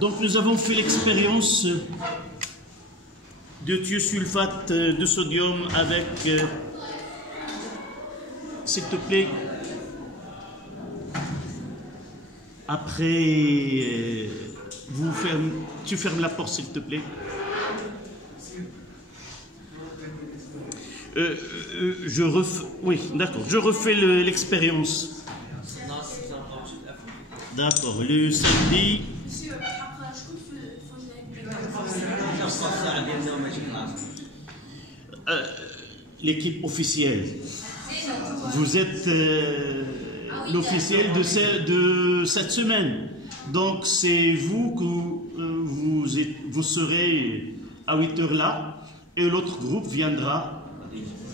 Donc nous avons fait l'expérience de thiosulfate de sodium avec, s'il te plaît, après, tu fermes la porte s'il te plaît. Oui, d'accord, je refais l'expérience. D'accord, le samedi. L'équipe officielle. Vous êtes l'officiel de cette semaine. Donc c'est vous que vous serez à 8h là et l'autre groupe viendra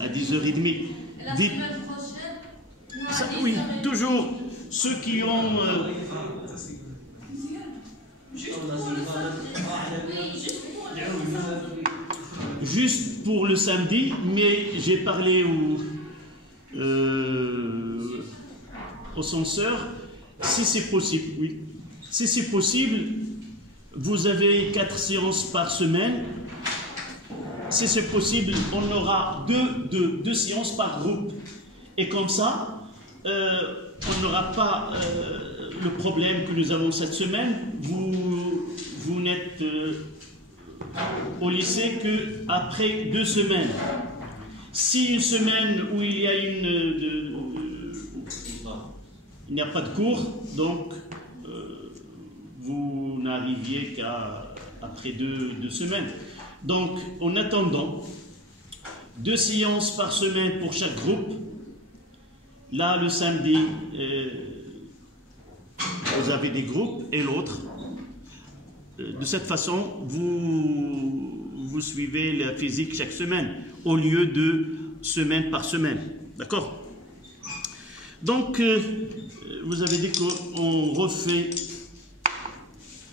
à 10h30. La semaine prochaine, Oui, toujours ceux qui ont... Juste pour le samedi, mais j'ai parlé au censeur, si c'est possible, oui. Si c'est possible, vous avez 4 séances par semaine. Si c'est possible, on aura deux séances par groupe. Et comme ça, on n'aura pas le problème que nous avons cette semaine. Vous n'êtes au lycée qu'après 2 semaines. Si une semaine où il y a il n'y a pas de cours, donc vous n'arriviez qu'après 2 semaines. Donc, en attendant, 2 séances par semaine pour chaque groupe. Là, le samedi, vous avez des groupes et l'autre. De cette façon, vous suivez la physique chaque semaine, au lieu de semaine par semaine. D'accord? Donc, vous avez dit qu'on refait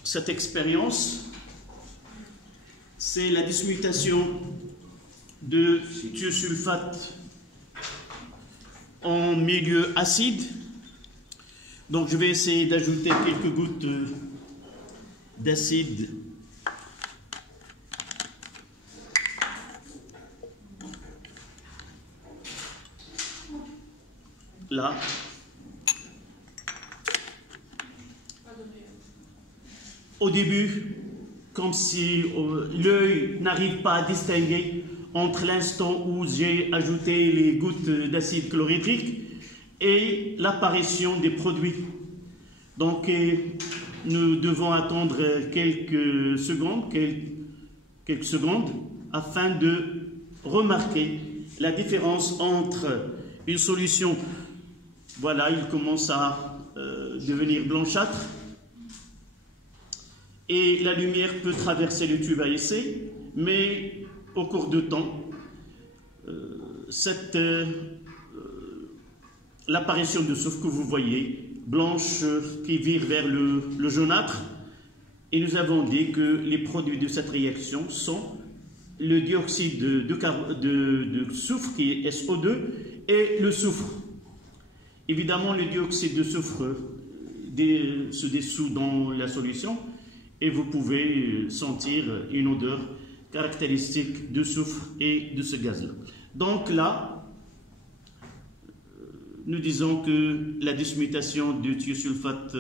cette expérience. C'est la dismutation de thiosulfate en milieu acide. Donc je vais essayer d'ajouter quelques gouttes d'acide là. Au début, comme si l'œil n'arrive pas à distinguer entre l'instant où j'ai ajouté les gouttes d'acide chlorhydrique et l'apparition des produits. Donc, nous devons attendre quelques secondes afin de remarquer la différence entre une solution, voilà, il commence à devenir blanchâtre, et la lumière peut traverser le tube à essai, mais au cours de temps, l'apparition de soufre que vous voyez, blanche qui vire vers le jaunâtre, et nous avons dit que les produits de cette réaction sont le dioxyde de soufre qui est SO2 et le soufre. Évidemment, le dioxyde de soufre se dissout dans la solution, et vous pouvez sentir une odeur caractéristique de soufre et de ce gaz-là. Donc là, nous disons que la dismutation de thiosulfate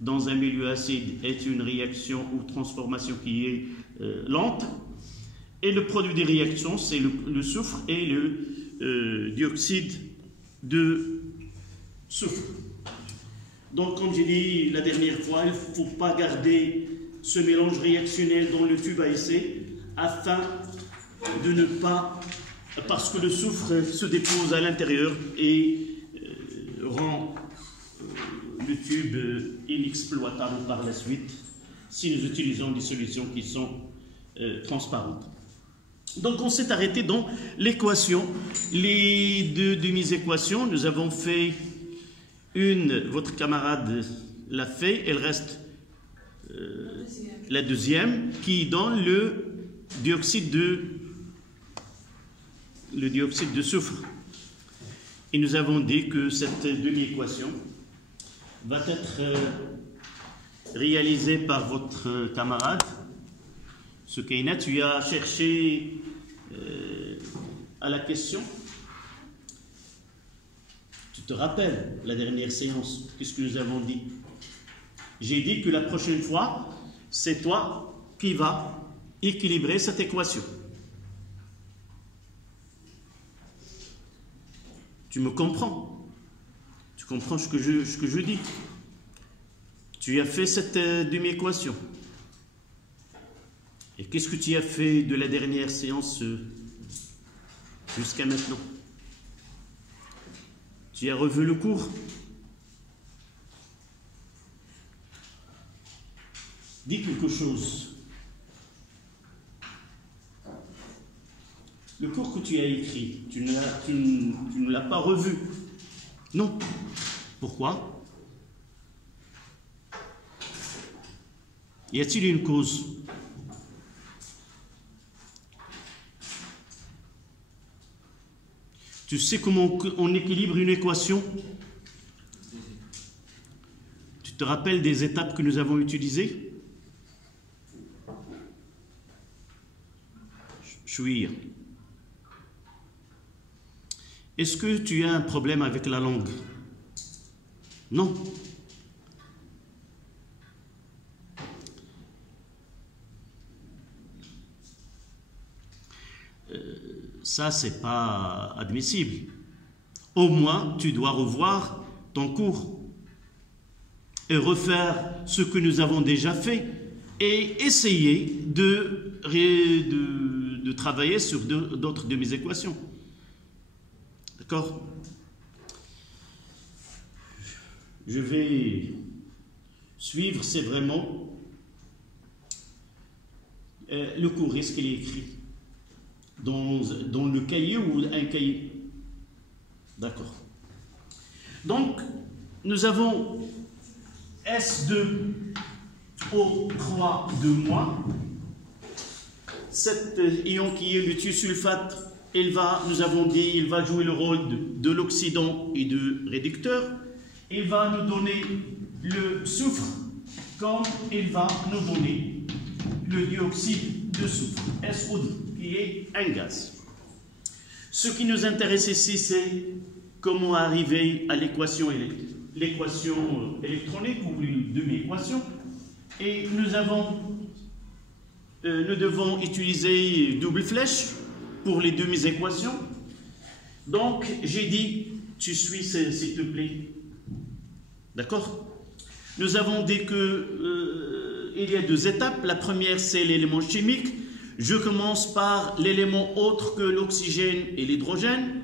dans un milieu acide est une réaction ou transformation qui est lente, et le produit des réactions, c'est le soufre et le dioxyde de soufre. Donc, comme j'ai dit la dernière fois, il ne faut pas garder ce mélange réactionnel dans le tube à essai afin de ne pas, parce que le soufre se dépose à l'intérieur et rend le tube inexploitable par la suite si nous utilisons des solutions qui sont transparentes. Donc on s'est arrêté dans l'équation, les 2 demi-équations. Nous avons fait une, votre camarade l'a fait, elle reste la deuxième, qui donne le dioxyde de soufre. Et nous avons dit que cette demi-équation va être réalisé par votre camarade, Soukaina. Tu as cherché à la question. Tu te rappelles la dernière séance, qu'est-ce que nous avons dit? J'ai dit que la prochaine fois, c'est toi qui vas équilibrer cette équation. Tu me comprends? Tu comprends ce que je dis? Tu as fait cette demi-équation. Et qu'est-ce que tu as fait de la dernière séance jusqu'à maintenant? Tu as revu le cours? Dis quelque chose. Le cours que tu as écrit, tu ne l'as pas revu. Non. Pourquoi? Y a-t-il une cause? Tu sais comment on équilibre une équation? Tu te rappelles des étapes que nous avons utilisées? Chouïr. Est-ce que tu as un problème avec la langue? Non. Ça, c'est pas admissible. Au moins, tu dois revoir ton cours et refaire ce que nous avons déjà fait et essayer de travailler sur d'autres de mes équations. D'accord? Je vais suivre, c'est vraiment le cours, est-ce qu'il est écrit dans le cahier ou un cahier? D'accord. Donc, nous avons S2 au 3 de moins. Cet ion qui est le thiosulfate, nous avons dit, il va jouer le rôle de l'oxydant et de réducteur. Il va nous donner le soufre comme il va nous donner le dioxyde de soufre, SO2, qui est un gaz. Ce qui nous intéresse ici, c'est comment arriver à l'équation électronique ou une demi-équation. Et nous devons utiliser double flèche pour les demi-équations. Donc, j'ai dit, tu suis s'il te plaît. D'accord? Nous avons dit qu'il y a deux étapes. La première, c'est l'élément chimique. Je commence par l'élément autre que l'oxygène et l'hydrogène.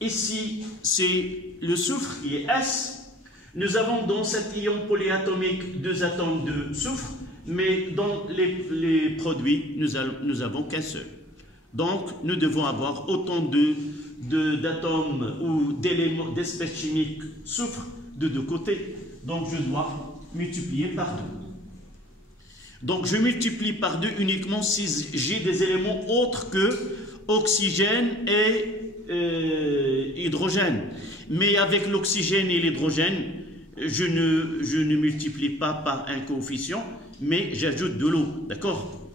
Ici, c'est le soufre qui est S. Nous avons dans cet ion polyatomique deux atomes de soufre, mais dans les produits, nous avons qu'un seul. Donc, nous devons avoir autant d'atomes ou d'éléments d'espèces chimiques soufre de deux côtés. Donc, je dois multiplier par 2. Donc, je multiplie par 2 uniquement si j'ai des éléments autres que oxygène et hydrogène. Mais avec l'oxygène et l'hydrogène, je ne multiplie pas par un coefficient, mais j'ajoute de l'eau. D'accord?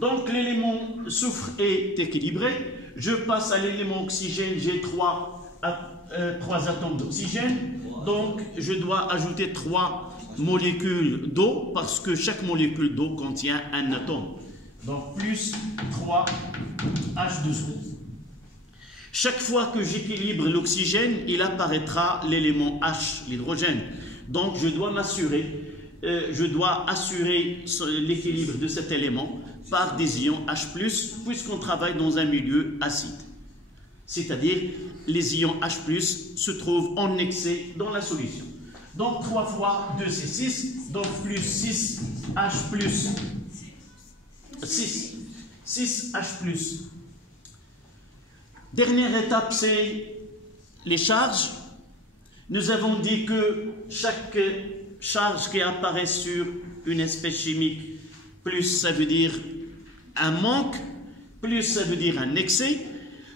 Donc, l'élément soufre est équilibré. Je passe à l'élément oxygène, j'ai 3 atomes d'oxygène. Donc, je dois ajouter 3 molécules d'eau parce que chaque molécule d'eau contient un atome. Donc, plus 3 H2O. Chaque fois que j'équilibre l'oxygène, il apparaîtra l'élément H, l'hydrogène. Donc, je dois assurer l'équilibre de cet élément par des ions H+, puisqu'on travaille dans un milieu acide. C'est-à-dire, les ions H+, se trouvent en excès dans la solution. Donc, 3 fois 2, c'est 6. Donc, plus 6 H+. 6 H+. Dernière étape, c'est les charges. Nous avons dit que chaque charge qui apparaît sur une espèce chimique, plus ça veut dire un manque, plus ça veut dire un excès,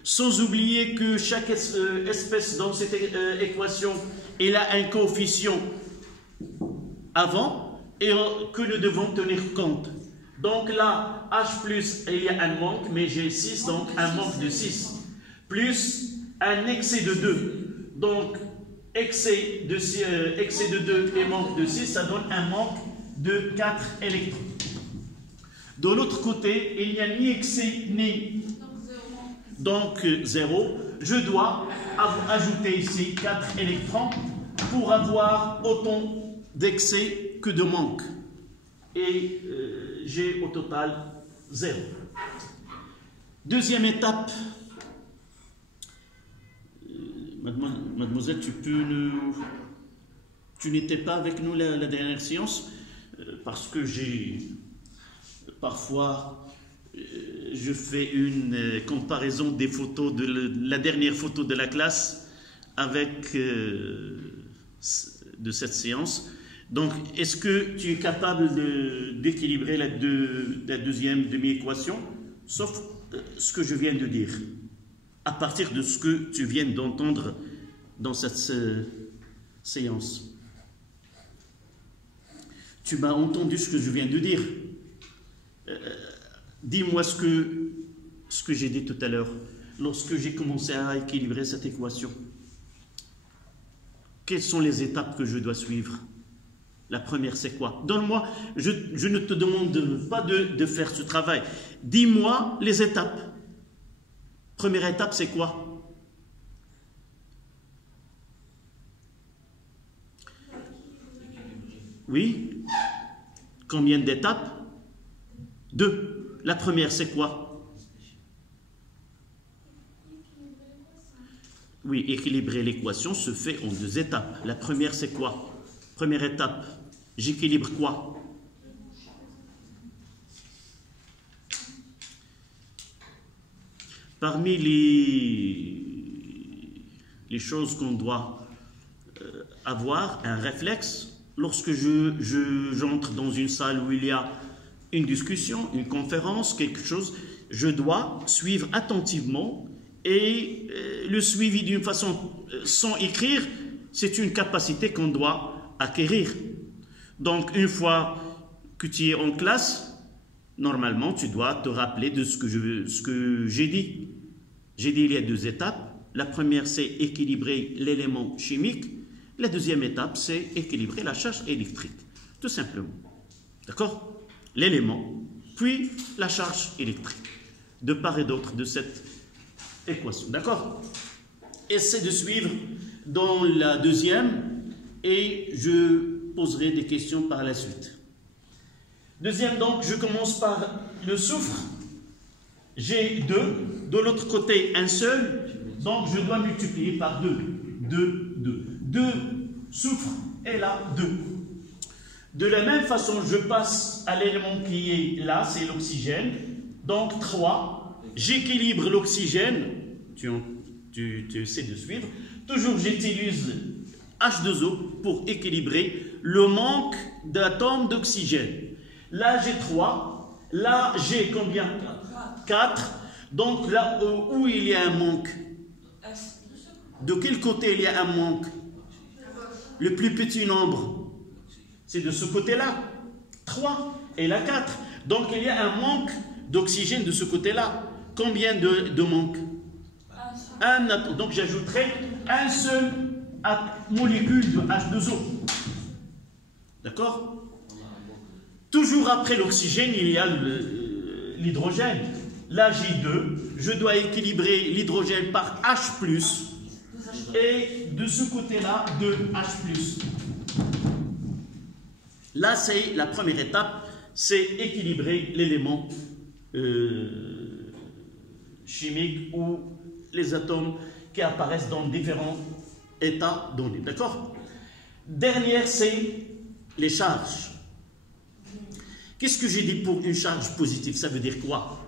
sans oublier que chaque espèce dans cette équation, elle a un coefficient avant et que nous devons tenir compte. Donc là, H+, il y a un manque, mais j'ai 6, donc un manque de 6. Plus un excès de 2. Donc, excès de 2 et manque de 6, ça donne un manque de 4 électrons. De l'autre côté, il n'y a ni excès ni... Donc 0. Je dois ajouter ici 4 électrons pour avoir autant d'excès que de manque. Et j'ai au total 0. Deuxième étape. Mademoiselle, tu n'étais pas avec nous la dernière séance parce que parfois je fais une comparaison des photos de la dernière photo de la classe avec de cette séance. Donc, est-ce que tu es capable d'équilibrer la deuxième demi-équation, sauf ce que je viens de dire, à partir de ce que tu viens d'entendre dans cette séance? Tu m'as entendu ce que je viens de dire. Dis-moi ce que j'ai dit tout à l'heure, lorsque j'ai commencé à équilibrer cette équation. Quelles sont les étapes que je dois suivre? La première, c'est quoi? Donne-moi, je ne te demande pas de faire ce travail. Dis-moi les étapes. Première étape, c'est quoi? Oui? Combien d'étapes? 2. La première, c'est quoi? Oui, équilibrer l'équation se fait en 2 étapes. La première, c'est quoi? Première étape, j'équilibre quoi? Parmi les choses qu'on doit avoir, un réflexe, lorsque j'entre dans une salle où il y a une discussion, une conférence, quelque chose, je dois suivre attentivement et le suivi d'une façon sans écrire, c'est une capacité qu'on doit acquérir. Donc, une fois que tu es en classe, normalement, tu dois te rappeler de ce que j'ai dit. J'ai dit il y a 2 étapes. La première, c'est équilibrer l'élément chimique. La deuxième étape, c'est équilibrer la charge électrique. Tout simplement. D'accord? L'élément, puis la charge électrique. De part et d'autre de cette équation. D'accord? Essaie de suivre dans la deuxième et je poserai des questions par la suite. Deuxième, donc, je commence par le soufre. J'ai 2, de l'autre côté un seul, donc je dois multiplier par 2. 2 soufre et là 2. De la même façon, je passe à l'élément qui est là, c'est l'oxygène. Donc 3, j'équilibre l'oxygène, tu essaies de suivre. Toujours j'utilise H2O pour équilibrer le manque d'atomes d'oxygène. Là j'ai 3, là j'ai combien? 4. Donc là où il y a un manque, de quel côté il y a un manque? Le plus petit nombre, c'est de ce côté-là. 3 et là 4. Donc il y a un manque d'oxygène de ce côté-là. Combien de manque? Un atome. Donc j'ajouterai un seul molécule de H2O. D'accord? Toujours après l'oxygène, il y a l'hydrogène. Là j'ai 2. Je dois équilibrer l'hydrogène par H+. Et de ce côté-là, 2H+. Là, c'est la première étape, c'est équilibrer l'élément chimique ou les atomes qui apparaissent dans différents états donnés. D'accord? Dernière, c'est les charges. Qu'est-ce que j'ai dit pour une charge positive? Ça veut dire quoi,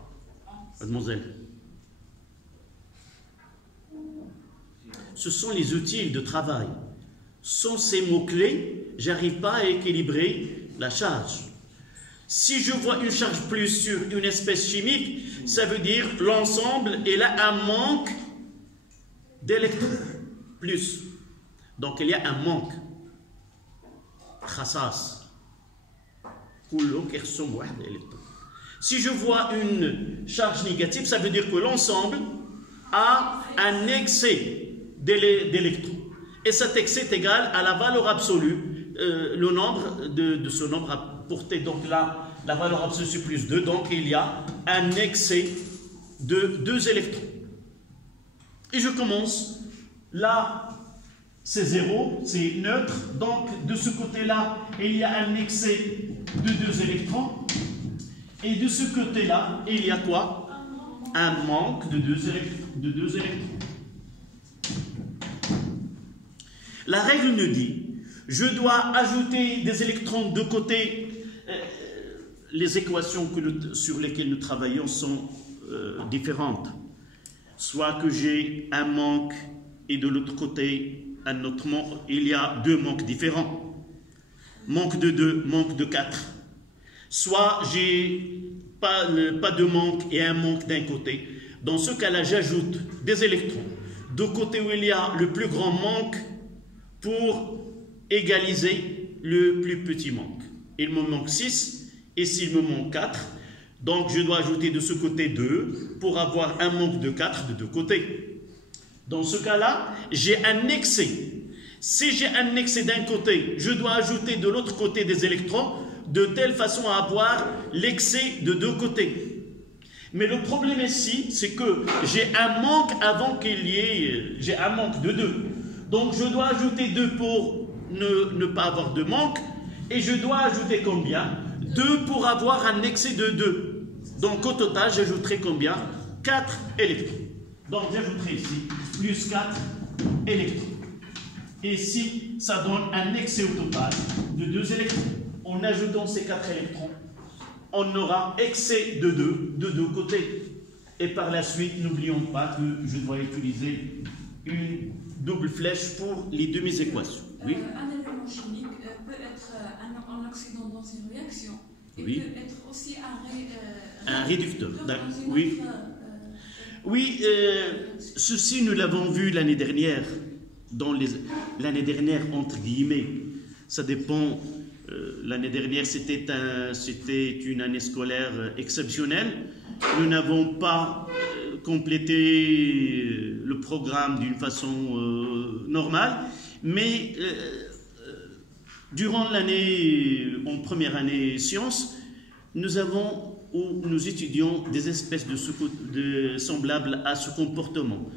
mademoiselle? Ce sont les outils de travail. Sans ces mots-clés, je n'arrive pas à équilibrer la charge. Si je vois une charge plus sur une espèce chimique, ça veut dire l'ensemble, il a un manque d'électrons. Plus. Donc il y a un manque. Khassas. Si je vois une charge négative, ça veut dire que l'ensemble a un excès d'électrons. Et cet excès est égal à la valeur absolue, le nombre de ce nombre à portée. Donc là, la valeur absolue c'est plus 2, donc il y a un excès de 2 électrons. Et je commence, là c'est 0, c'est neutre, donc de ce côté-là, il y a un excès de 2 électrons. Et de ce côté-là, il y a quoi? Un manque de 2 électrons. La règle nous dit, je dois ajouter des électrons de côté. Les équations sur lesquelles nous travaillons sont différentes. Soit que j'ai un manque et de l'autre côté un autre manque, il y a 2 manques différents. Manque de 2, manque de 4. Soit j'ai pas de manque et un manque d'un côté. Dans ce cas-là, j'ajoute des électrons de côté où il y a le plus grand manque pour égaliser le plus petit manque. Il me manque 6 et s'il me manque 4, donc je dois ajouter de ce côté 2 pour avoir un manque de 4 de 2 côtés. Dans ce cas-là, j'ai un excès. Si j'ai un excès d'un côté, je dois ajouter de l'autre côté des électrons de telle façon à avoir l'excès de 2 côtés. Mais le problème ici, c'est que j'ai un manque avant qu'il y ait... J'ai un manque de 2. Donc je dois ajouter 2 pour ne pas avoir de manque. Et je dois ajouter combien? 2 pour avoir un excès de 2. Donc au total, j'ajouterai combien? 4 électrons. Donc j'ajouterai ici plus 4 électrons. Et ici, ça donne un excès au total de 2 électrons. En ajoutant ces 4 électrons, on aura excès de 2 côtés. Et par la suite, n'oublions pas que je dois utiliser une double flèche pour les demi-équations. Oui. Un élément chimique peut être un accident dans une réaction. Et oui. Peut être aussi un réducteur. Oui. Oui, ceci nous l'avons vu l'année dernière, l'année dernière entre guillemets, ça dépend, l'année dernière c'était une année scolaire exceptionnelle, nous n'avons pas complété le programme d'une façon normale, mais durant l'année, en première année sciences, nous étudions des espèces semblables à ce comportement.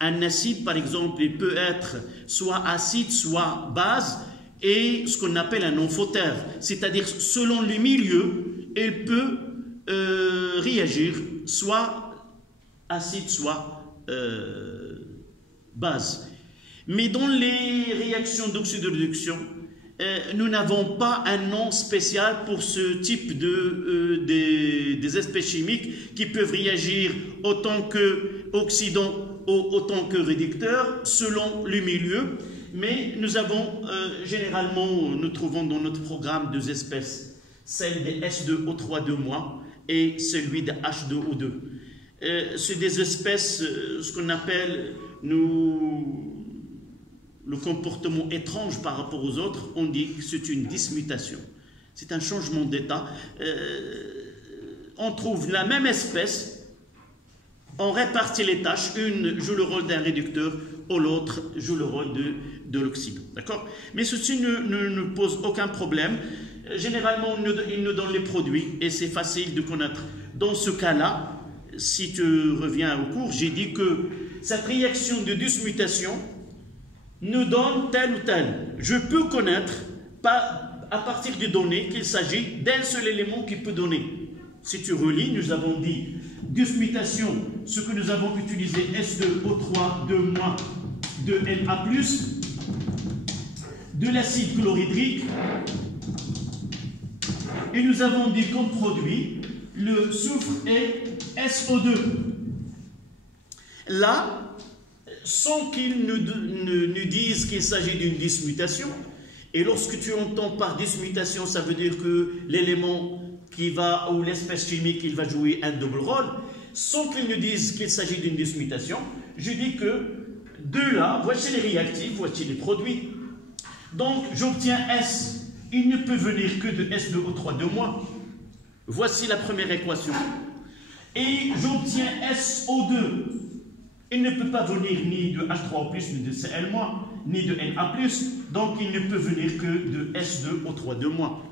Un acide, par exemple, il peut être soit acide, soit base, et ce qu'on appelle un amphotère, c'est-à-dire selon le milieu, il peut réagir soit acide, soit base. Mais dans les réactions d'oxydoréduction, nous n'avons pas un nom spécial pour ce type des espèces chimiques qui peuvent réagir autant qu'oxydants ou autant que réducteurs selon le milieu. Mais nous avons généralement, nous trouvons dans notre programme 2 espèces, celle des S2O3 et celui de H2O2. C'est des espèces, ce qu'on appelle le comportement étrange par rapport aux autres, on dit que c'est une dismutation. C'est un changement d'état. On trouve la même espèce, on répartit les tâches, une joue le rôle d'un réducteur, ou l'autre joue le rôle de l'oxydant. D'accord? Mais ceci ne pose aucun problème. Généralement, il nous donne les produits et c'est facile de connaître. Dans ce cas-là, si tu reviens au cours, j'ai dit que cette réaction de dismutation nous donne tel ou tel. Je peux connaître à partir des données qu'il s'agit d'un seul élément qui peut donner. Si tu relis, nous avons dit dismutation, ce que nous avons utilisé S2O3 de Na+, de l'acide chlorhydrique, et nous avons dit comme produit le soufre et SO2. Là, sans qu'ils nous disent qu'il s'agit d'une dismutation. Et lorsque tu entends par dismutation, ça veut dire que l'élément qui va, ou l'espèce chimique, il va jouer un double rôle. Sans qu'ils nous disent qu'il s'agit d'une dismutation, je dis que de là, voici les réactifs, voici les produits. Donc, j'obtiens S il ne peut venir que de S2O3 de moi. Voici la première équation. Et j'obtiens SO2. Il ne peut pas venir ni de H3O+, ni de Cl-, ni de Na+, donc il ne peut venir que de S2O3 de moi.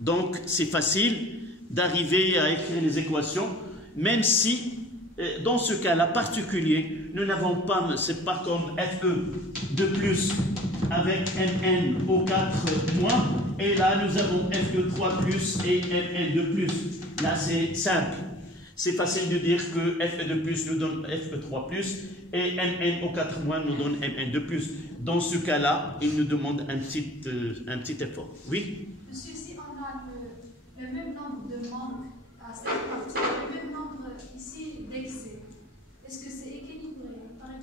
Donc c'est facile d'arriver à écrire les équations, même si dans ce cas-là particulier, nous n'avons pas, c'est pas comme Fe de plus avec MnO4-, et là nous avons Fe3+ et Mn de plus. Là c'est simple. C'est facile de dire que Fe de plus nous donne Fe3+, et MnO4- nous donne Mn de plus. Dans ce cas-là, il nous demande un petit effort. Oui? Monsieur, si on a le même nombre de manques à cette partie, le même nombre ici d'excès, est-ce que c'est équilibré?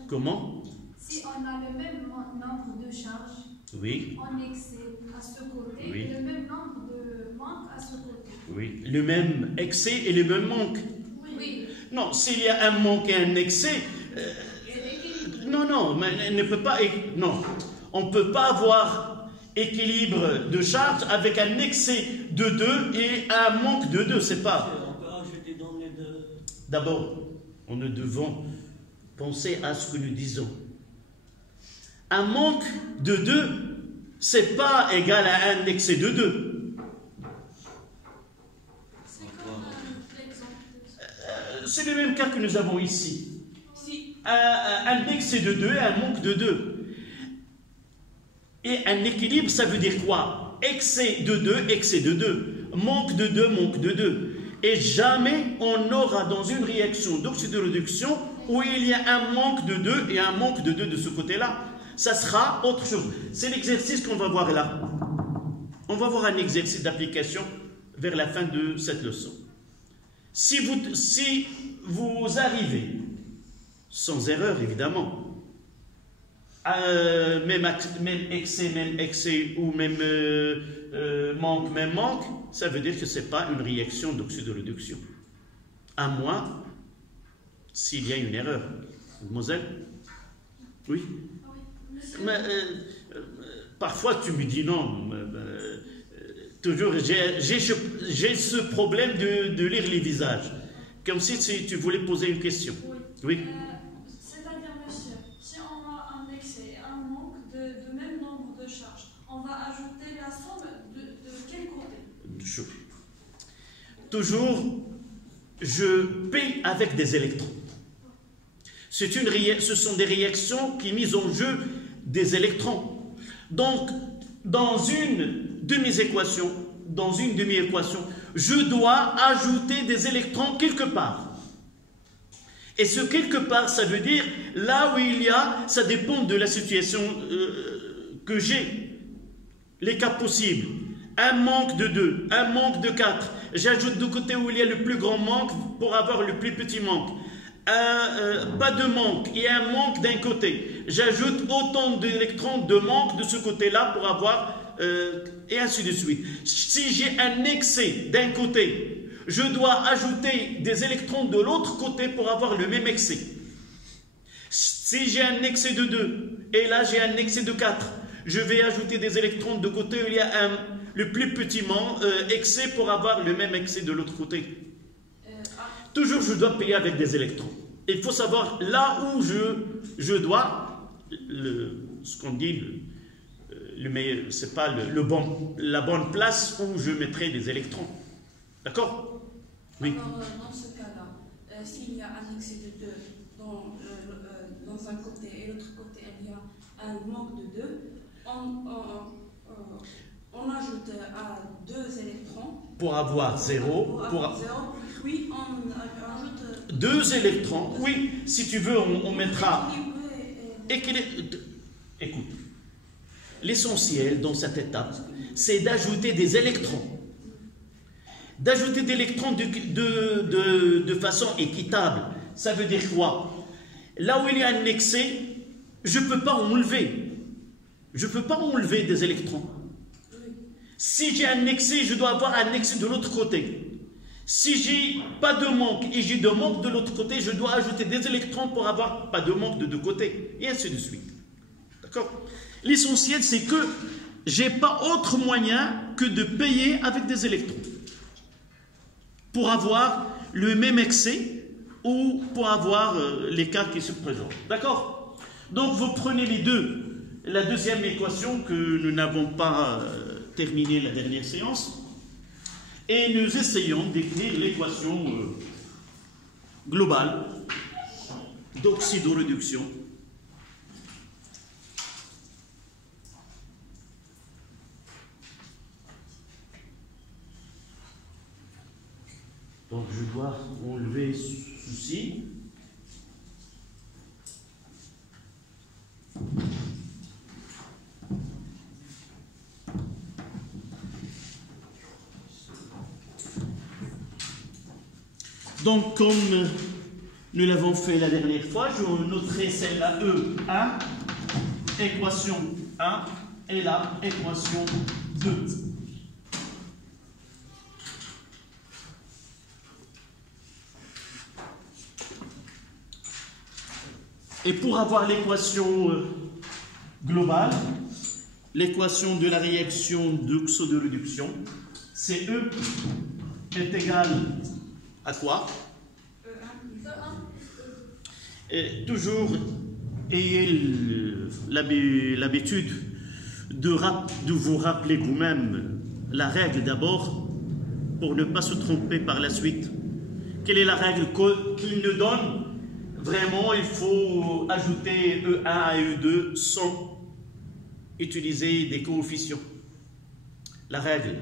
Comment? Si on a le même nombre de charges Oui. en excès à ce côté, Oui. et le même nombre de manques à ce côté. Oui. Le même excès et le même manque. Oui. Non, s'il y a un manque et un excès, non, mais on ne peut pas. Non, on ne peut pas avoir équilibre de charge avec un excès de 2 et un manque de 2. C'est pas. On peut ajouter dans les deux. D'abord, nous devons penser à ce que nous disons. Un manque de 2, c'est pas égal à un excès de 2. C'est comme l'exemple. C'est le même cas que nous avons ici. Si. Un excès de 2 et un manque de 2. Et un équilibre, ça veut dire quoi? Excès de 2, excès de 2. Manque de 2, manque de 2. Et jamais on aura dans une réaction d'oxydoréduction où il y a un manque de 2 et un manque de 2 de ce côté-là. Ça sera autre chose. C'est l'exercice qu'on va voir là. On va voir un exercice d'application vers la fin de cette leçon. Si vous arrivez, sans erreur évidemment, même excès ou même manque, ça veut dire que ce n'est pas une réaction d'oxydoréduction. À moins s'il y a une erreur. Mademoiselle? Oui? Mais, parfois tu me dis non. Toujours j'ai ce problème de lire les visages. Comme si tu voulais poser une question. Oui. C'est-à-dire, monsieur, si on a un excès et un manque de même nombre de charges, on va ajouter la somme de quel côté? Toujours, je paye avec des électrons. Ce sont des réactions qui misent en jeu des électrons. Donc, dans une de mes équations, je dois ajouter des électrons quelque part. Et ce quelque part, ça veut dire là où il y a, ça dépend de la situation que j'ai. Les cas possibles. Un manque de 2, un manque de 4. J'ajoute du côté où il y a le plus grand manque pour avoir le plus petit manque. Pas de manque et un manque d'un côté. J'ajoute autant d'électrons de manque de ce côté-là pour avoir... et ainsi de suite. Si j'ai un excès d'un côté, je dois ajouter des électrons de l'autre côté pour avoir le même excès. Si j'ai un excès de 2 et là j'ai un excès de 4, je vais ajouter des électrons de côté où il y a le plus petit excès pour avoir le même excès de l'autre côté. Toujours je dois payer avec des électrons. Il faut savoir là où je dois, ce qu'on dit, c'est pas la bonne place où je mettrai des électrons. D'accord? Oui. Alors, dans ce cas-là, s'il y a un excès de 2 dans un côté et l'autre côté, il y a un manque de 2, on ajoute à 2 électrons. Pour avoir 0. Oui, on ajoute 2 électrons. Oui, si tu veux, on mettra... Écoute. L'essentiel dans cette étape, c'est d'ajouter des électrons. D'ajouter des électrons de façon équitable. Ça veut dire quoi? Là où il y a un excès, je ne peux pas enlever. Je ne peux pas enlever des électrons. Si j'ai un excès, je dois avoir un excès de l'autre côté. Si j'ai pas de manque et j'ai de manque de l'autre côté, je dois ajouter des électrons pour avoir pas de manque de deux côtés. Et ainsi de suite. D'accord? L'essentiel, c'est que j'ai pas autre moyen que de payer avec des électrons pour avoir le même excès ou pour avoir l'écart qui se présente. D'accord? Donc vous prenez les deux. La deuxième équation que nous n'avons pas terminée la dernière séance, et nous essayons d'écrire l'équation globale d'oxydoréduction. Donc je dois enlever ceci. Donc comme nous l'avons fait la dernière fois, je noterai celle-là E1, équation 1, et là, équation 2. Et pour avoir l'équation globale, l'équation de la réaction d'oxydoréduction, c'est E est égal à quoi? Et toujours ayez l'habitude de vous rappeler vous-même la règle d'abord pour ne pas se tromper par la suite. Quelle est la règle qu'il nous donne? Vraiment, il faut ajouter E1 et E2 sans utiliser des coefficients. La règle.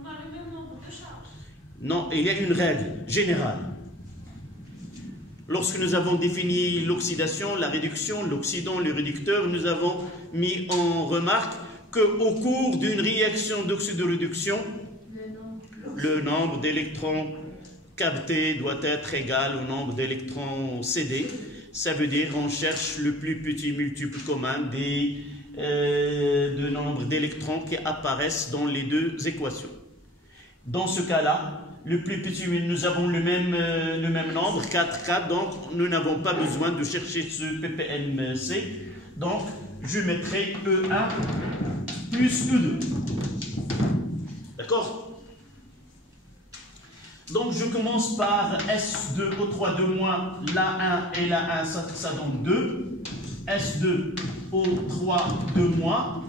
On a le même nombre de charges. Non, il y a une règle générale. Lorsque nous avons défini l'oxydation, la réduction, l'oxydant, le réducteur, nous avons mis en remarque qu'au cours d'une réaction d'oxydoréduction, le nombre d'électrons captés doit être égal au nombre d'électrons cédés. Ça veut dire qu'on cherche le plus petit multiple commun de nombre d'électrons qui apparaissent dans les deux équations. Dans ce cas-là, le plus petit, nous avons le même nombre, 4, donc nous n'avons pas besoin de chercher ce ppmc. Donc, je mettrai E1 plus E2. D'accord? Donc, je commence par S2O3 de moins, la 1 et la 1, ça donne 2. S2O3 de moins.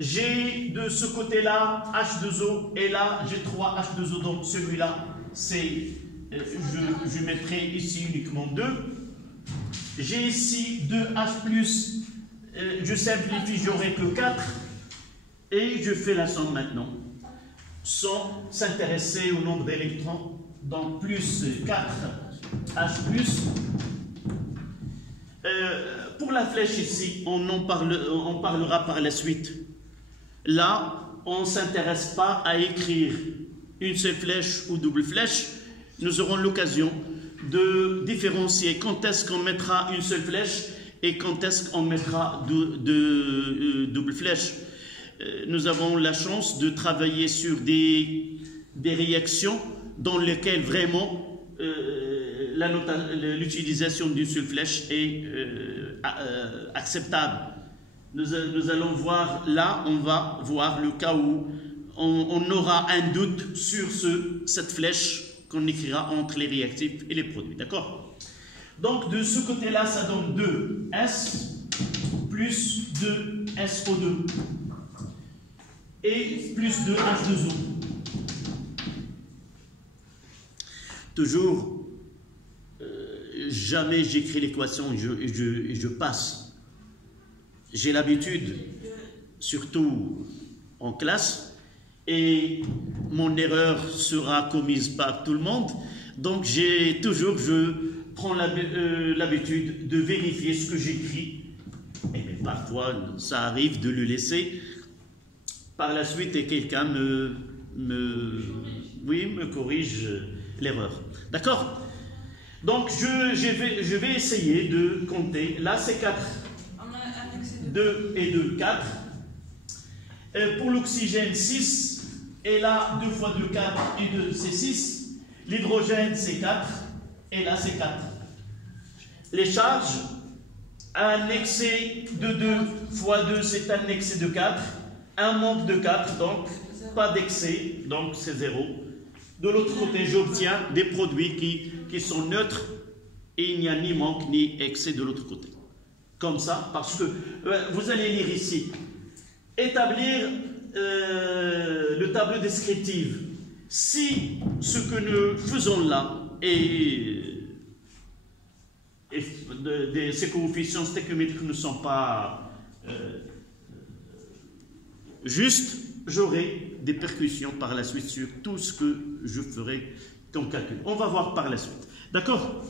J'ai de ce côté-là H2O et là j'ai 3 H2O, donc celui-là c'est, je mettrai ici uniquement 2. J'ai ici 2H+, je simplifie, j'aurai que 4 et je fais la somme maintenant sans s'intéresser au nombre d'électrons, donc plus 4H+. Pour la flèche ici, on parlera par la suite. Là, on ne s'intéresse pas à écrire une seule flèche ou double flèche. Nous aurons l'occasion de différencier quand est-ce qu'on mettra une seule flèche et quand est-ce qu'on mettra double flèche. Nous avons la chance de travailler sur des réactions dans lesquelles vraiment l'utilisation d'une seule flèche est acceptable. Nous allons voir, là, on va voir le cas où on aura un doute sur cette flèche qu'on écrira entre les réactifs et les produits. D'accord? Donc, de ce côté-là, ça donne 2S plus 2SO2 et plus 2H2O. Toujours, jamais j'écris l'équation et je passe. J'ai l'habitude, surtout en classe, et mon erreur sera commise par tout le monde. Donc je prends l'habitude de vérifier ce que j'écris. Et parfois, ça arrive de le laisser par la suite et quelqu'un me corrige l'erreur. D'accord? Donc je vais essayer de compter. Là, c'est 4. 2 et 2, 4. Pour l'oxygène, 6. Et là, 2 fois 2, 4 et 2, c'est 6. L'hydrogène, c'est 4. Et là, c'est 4. Les charges Un excès de 2 fois 2, c'est un excès de 4. Un manque de 4, donc pas d'excès, donc c'est 0. De l'autre côté, j'obtiens des produits qui sont neutres et il n'y a ni manque ni excès de l'autre côté. Comme ça, parce que vous allez lire ici, établir le tableau descriptif. Si ce que nous faisons là ces coefficients stéchiométriques ne sont pas justes, j'aurai des percussions par la suite sur tout ce que je ferai comme calcul. On va voir par la suite. D'accord?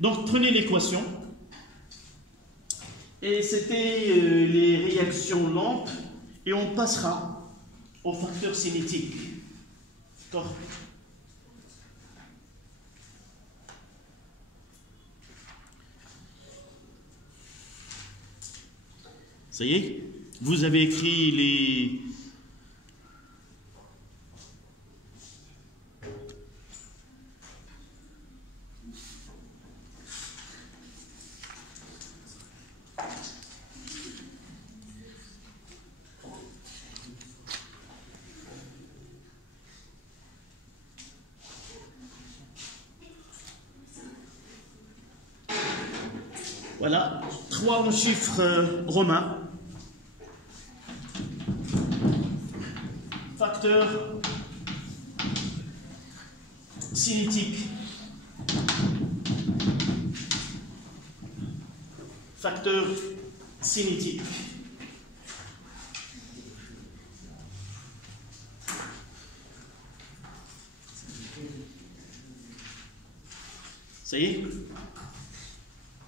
Donc, prenez l'équation. Et c'était les réactions lentes. Et on passera au facteur cinétique. D'accord? Ça y est? Vous avez écrit les... Voilà, 3 en chiffres romains. Facteur cinétique. Facteur cinétique. Ça y est?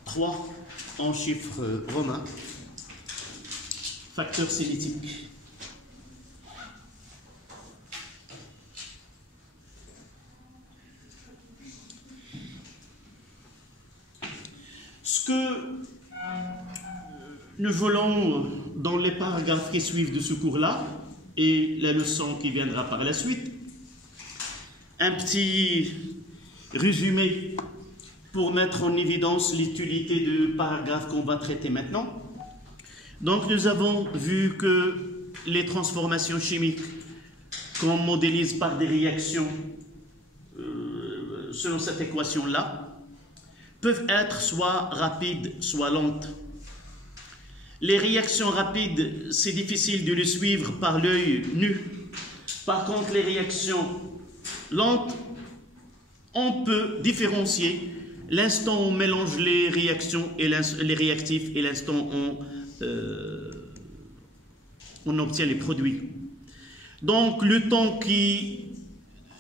3 en chiffres romains. Facteur cinétique. Ce que nous voulons dans les paragraphes qui suivent de ce cours-là et la leçon qui viendra par la suite, un petit résumé pour mettre en évidence l'utilité du paragraphe qu'on va traiter maintenant. Donc nous avons vu que les transformations chimiques qu'on modélise par des réactions selon cette équation-là peuvent être soit rapides, soit lentes. Les réactions rapides, c'est difficile de les suivre par l'œil nu. Par contre, les réactions lentes, on peut différencier l'instant où on mélange les réactions et les réactifs et l'instant où on obtient les produits. Donc, le temps qui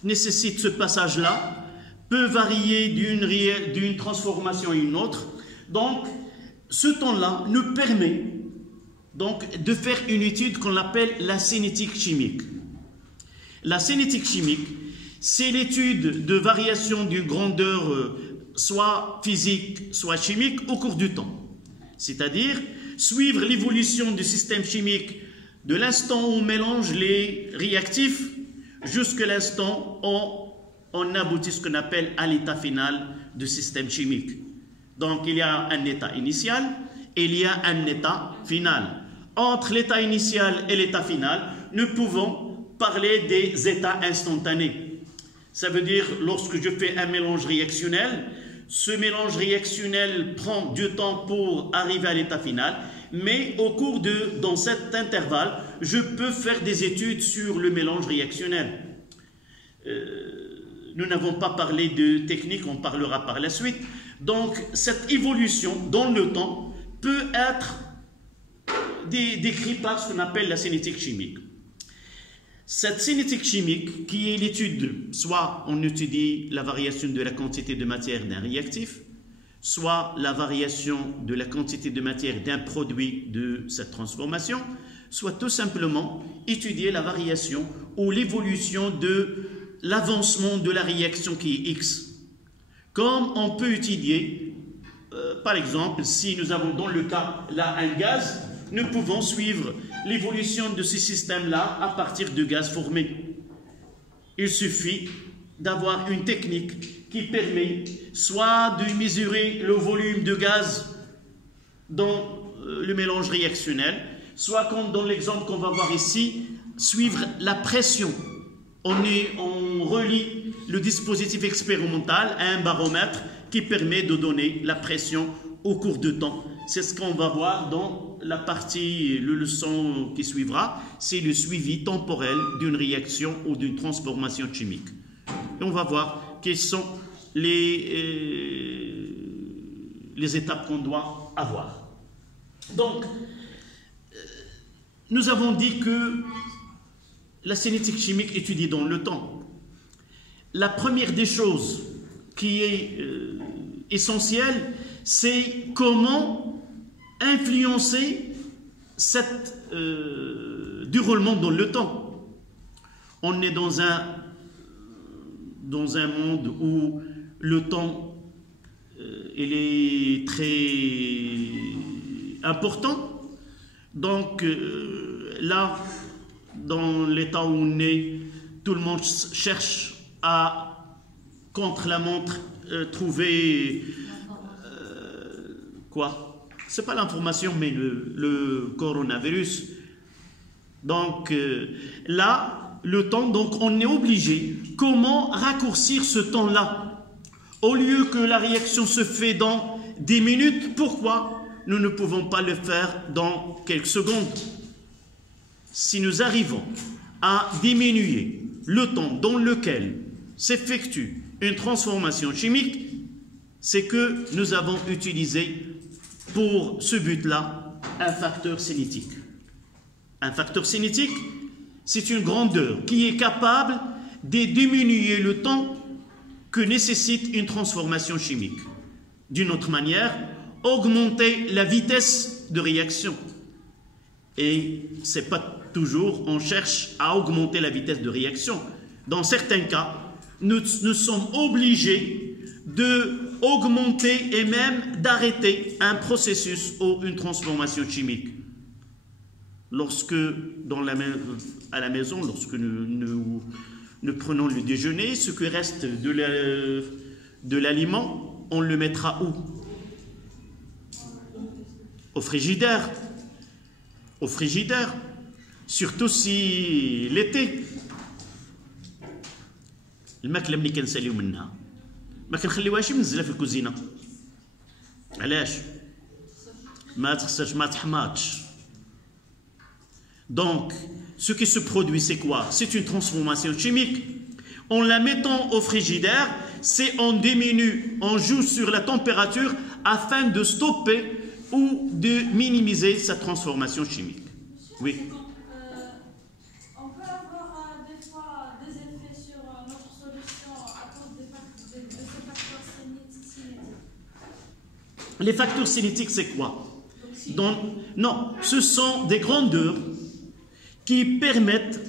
nécessite ce passage-là peut varier d'une transformation à une autre. Donc, ce temps-là nous permet donc de faire une étude qu'on appelle la cinétique chimique. La cinétique chimique, c'est l'étude de variation d'une grandeur soit physique, soit chimique au cours du temps. C'est-à-dire suivre l'évolution du système chimique de l'instant où on mélange les réactifs jusqu'à l'instant où on aboutit ce qu'on appelle à l'état final du système chimique. Donc il y a un état initial et il y a un état final. Entre l'état initial et l'état final, nous pouvons parler des états instantanés. Ça veut dire lorsque je fais un mélange réactionnel, ce mélange réactionnel prend du temps pour arriver à l'état final, mais dans cet intervalle, je peux faire des études sur le mélange réactionnel. Nous n'avons pas parlé de technique, on parlera par la suite. Donc, cette évolution dans le temps peut être décrite par ce qu'on appelle la cinétique chimique. Cette cinétique chimique, qui est l'étude, soit on étudie la variation de la quantité de matière d'un réactif, soit la variation de la quantité de matière d'un produit de cette transformation, soit tout simplement étudier la variation ou l'évolution de l'avancement de la réaction qui est X. Comme on peut étudier, par exemple, si nous avons dans le cas là un gaz, nous pouvons suivre l'évolution de ce système-là à partir de gaz formés. Il suffit d'avoir une technique qui permet soit de mesurer le volume de gaz dans le mélange réactionnel, soit comme dans l'exemple qu'on va voir ici, suivre la pression. On relie le dispositif expérimental à un baromètre qui permet de donner la pression au cours de temps. C'est ce qu'on va voir dans la partie, le leçon qui suivra, c'est le suivi temporel d'une réaction ou d'une transformation chimique. Et on va voir quelles sont les étapes qu'on doit avoir. Donc, nous avons dit que la cinétique chimique étudiée dans le temps. La première des choses qui est essentielle, c'est comment influencer cette déroulement dans le temps. On est dans un monde où le temps il est très important. Donc là, dans l'état où on est, tout le monde cherche à, contre la montre, trouver quoi? C'est pas l'information, mais le coronavirus. Donc là, le temps, donc on est obligé. Comment raccourcir ce temps-là? Au lieu que la réaction se fait dans 10 minutes, pourquoi nous ne pouvons pas le faire dans quelques secondes? Si nous arrivons à diminuer le temps dans lequel s'effectue une transformation chimique, c'est que nous avons utilisé pour ce but-là un facteur cinétique. Un facteur cinétique, c'est une grandeur qui est capable de diminuer le temps que nécessite une transformation chimique. D'une autre manière, augmenter la vitesse de réaction. Et ce n'est pas toujours, on cherche à augmenter la vitesse de réaction. Dans certains cas, nous sommes obligés d'augmenter et même d'arrêter un processus ou une transformation chimique. Lorsque, à la maison, lorsque nous prenons le déjeuner, ce qui reste de l'aliment, on le mettra où? Au frigidaire. Au frigidaire. Surtout si l'été. الماكله ملي كنساليو منها ما كنخليوهاش منزله في الكوزينه. علاش؟ ما تخسرش ما تحماضش. Donc, ce qui se produit, c'est quoi? C'est une transformation chimique. En la mettant au frigidaire, c'est on diminue, on joue sur la température afin de stopper ou de minimiser sa transformation chimique. Oui. On peut avoir des fois des effets sur notre solution à cause de ces facteurs cinétiques. Les facteurs cinétiques, c'est quoi? Non, ce sont des grandeurs qui permettent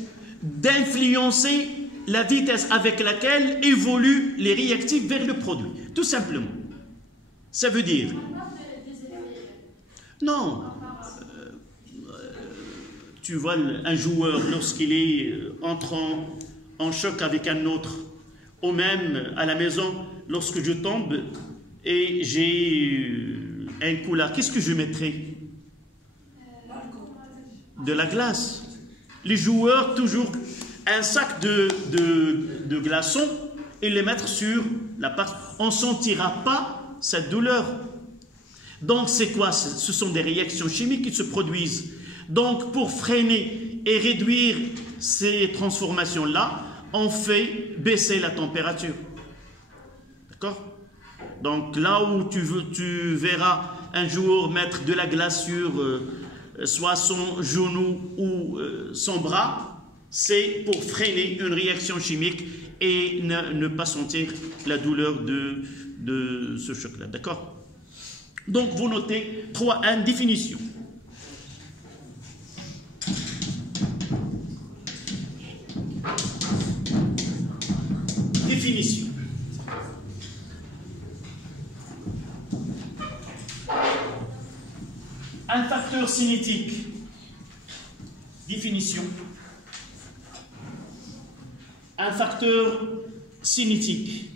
d'influencer la vitesse avec laquelle évoluent les réactifs vers le produit. Tout simplement. Ça veut dire... Non. Tu vois, un joueur, lorsqu'il est entrant en choc avec un autre, ou même à la maison, lorsque je tombe et j'ai un coup là, qu'est-ce que je mettrai? De la glace. Les joueurs, toujours un sac de glaçons et les mettre sur la part. On ne sentira pas cette douleur. Donc, c'est quoi? Ce sont des réactions chimiques qui se produisent. Donc, pour freiner et réduire ces transformations-là, on fait baisser la température. D'accord? Donc, là où tu verras un joueur mettre de la glace sur soit son genou ou son bras, c'est pour freiner une réaction chimique et ne pas sentir la douleur de ce choc-là. D'accord? Donc, vous notez 3.1 définition. Définition. Un facteur cinétique. Définition. Un facteur cinétique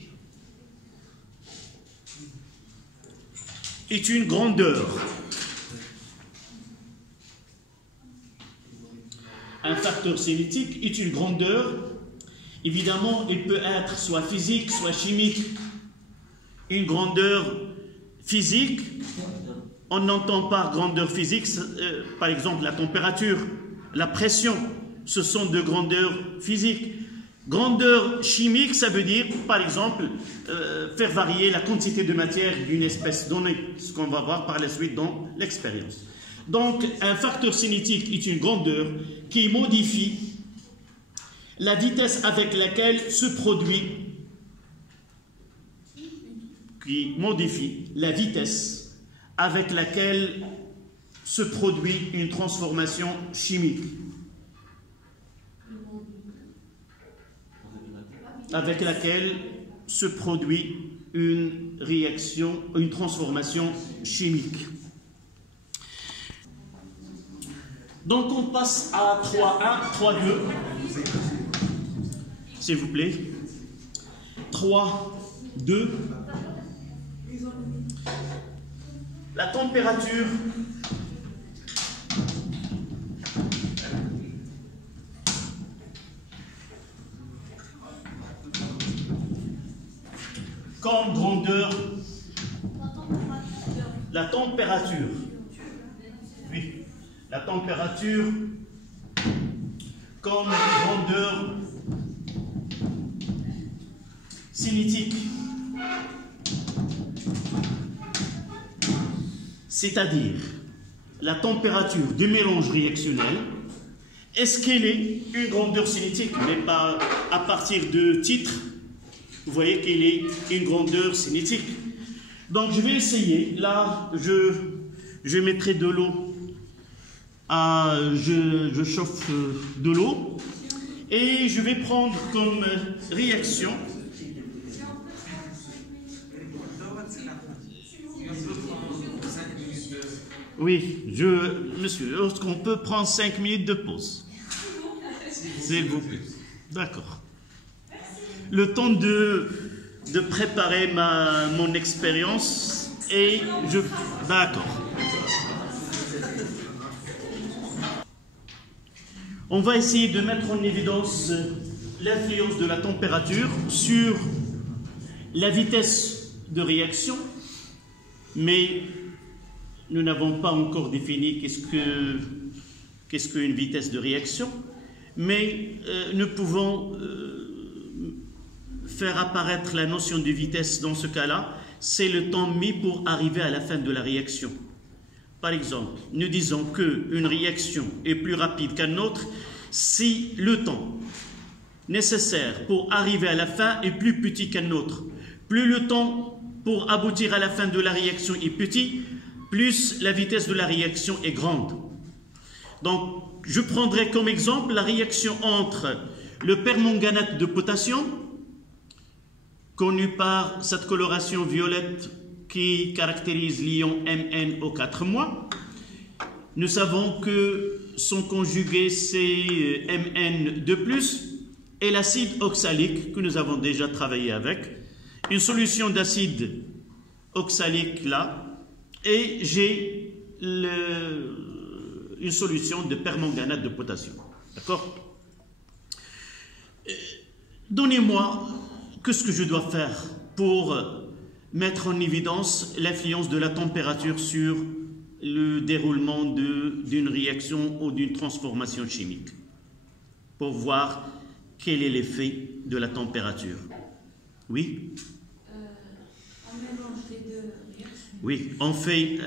est une grandeur facteur cinétique est une grandeur. Évidemment, il peut être soit physique, soit chimique. Une grandeur physique, on n'entend par grandeur physique, par exemple la température, la pression, ce sont de grandeurs physiques. Grandeur chimique, ça veut dire, par exemple, faire varier la quantité de matière d'une espèce donnée, ce qu'on va voir par la suite dans l'expérience. Donc, un facteur cinétique est une grandeur qui modifie la vitesse avec laquelle se produit, une transformation chimique. Avec laquelle se produit une réaction, une transformation chimique. Donc on passe à 3.1, 3.2. S'il vous plaît. 3.2. La température comme grandeur, la température, oui, la température comme grandeur cinétique, c'est-à-dire la température du mélange réactionnel. Est-ce qu'elle est une grandeur cinétique, mais pas à partir de titres? Vous voyez qu'il est une grandeur cinétique. Donc je vais essayer. Là, je mettrai de l'eau. Je chauffe de l'eau. Et je vais prendre comme réaction. Oui, monsieur, est-ce qu'on peut prendre 5 minutes de pause? S'il vous plaît. D'accord. Le temps de préparer mon expérience et d'accord. On va essayer de mettre en évidence l'influence de la température sur la vitesse de réaction, mais nous n'avons pas encore défini qu'est-ce qu'une vitesse de réaction, mais nous pouvons faire apparaître la notion de vitesse dans ce cas-là, c'est le temps mis pour arriver à la fin de la réaction. Par exemple, nous disons qu'une réaction est plus rapide qu'une autre si le temps nécessaire pour arriver à la fin est plus petit qu'un autre. Plus le temps pour aboutir à la fin de la réaction est petit, plus la vitesse de la réaction est grande. Donc, je prendrai comme exemple la réaction entre le permanganate de potassium, connu par cette coloration violette qui caractérise l'ion MnO4-. Nous savons que son conjugué c'est Mn2+, et l'acide oxalique que nous avons déjà travaillé avec. Une solution d'acide oxalique là, et j'ai une solution de permanganate de potassium. D'accord? Donnez-moi qu'est-ce que je dois faire pour mettre en évidence l'influence de la température sur le déroulement d'une réaction ou d'une transformation chimique, pour voir quel est l'effet de la température. Oui? On mélange les deux réactions. Oui, on fait...